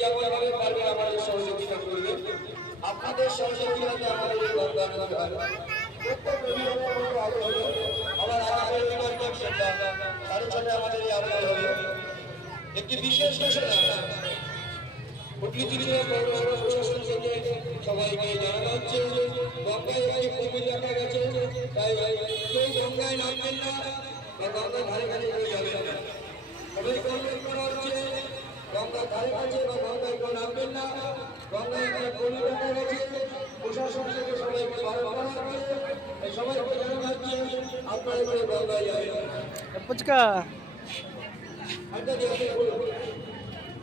যেমনভাবে পারবে আমাদের সহযোগিতা করবে, আপনাদের সহযোগিতাতে আমাদের এই গঙ্গা আবার আগামী সাড়ে ছটায় আমাদের এই আবহাওয়া হবে। একটি বিশেষ ঘোষণা হুগলি জেলা প্রশাসন থেকে সবাইকে জানানো হচ্ছে, গঙ্গায় একটি কুমির দেখা গেছে, তাই কেউ গঙ্গায় নামবেন না বা গঙ্গার ধারে কাছে কেউ যাবেন না। সবাইকে অনুরোধ করা হচ্ছে গঙ্গার ধারে কাছে বা গঙ্গায় কেউ নামবেন না। গঙ্গায় একটা কুমির দেখা গেছে, প্রশাসন থেকে সবাইকে বারণ করা হচ্ছে, সবাইকে জানানো হচ্ছে আপনারা কেউ গঙ্গায় যাবেন না।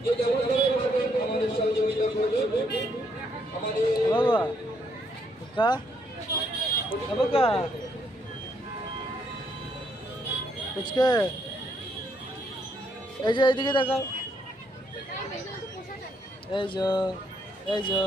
যে যেমনভাবে পারবেন আমাদের সহযোগিতা করবে। আমাদের বাবা বাবা পুচকে এই যে এইদিকে দেখাও, এই যে